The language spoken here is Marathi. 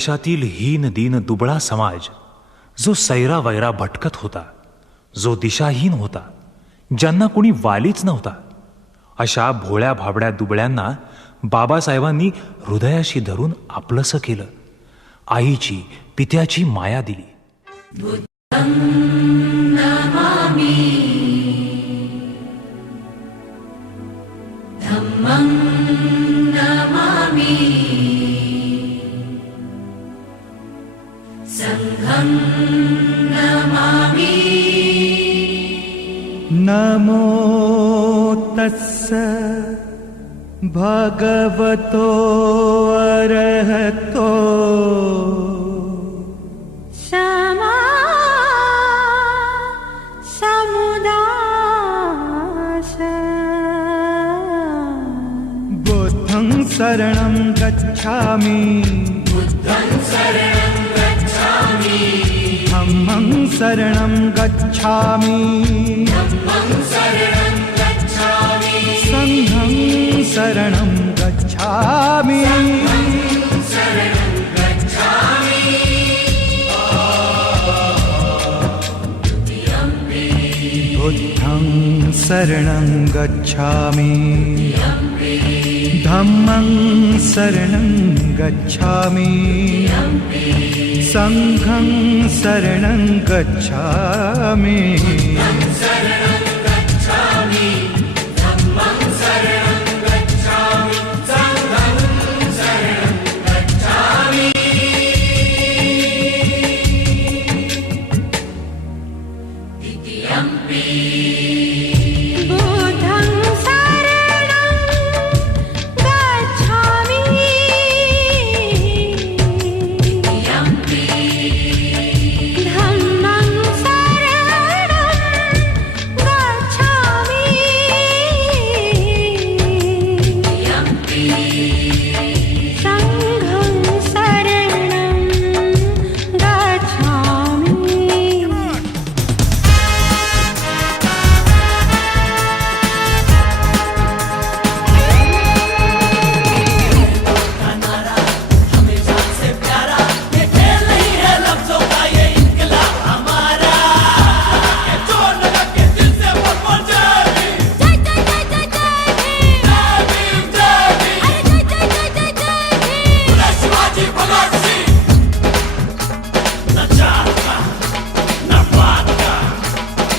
देशातील हीन दीन दुबळा समाज जो सैरा वैरा भटकत होता, जो दिशाहीन होता, ज्यांना कोणी वालीच नव्हता, अशा भोळ्या भाबड्या दुबळ्यांना बाबासाहेबांनी हृदयाशी धरून आपलंसं केलं. आईची पित्याची माया दिली. बुद्धं नमामि, धम्मं नमामि, संघं नमामि. नमो तस्स भगवतो अरहतो क्षमा समुदाय. बुद्धं शरणं गच्छामि, बुद्धं शरणं गच्छामि, धम्मं शरणं गच्छामि, धम्मं शरणं गच्छामि, संघं शरणं गच्छामि. शरणं गच्छामि. बुद्धं शरणं गच्छामि, धम्मं शरणं गच्छामि, संघं शरणं गच्छामि.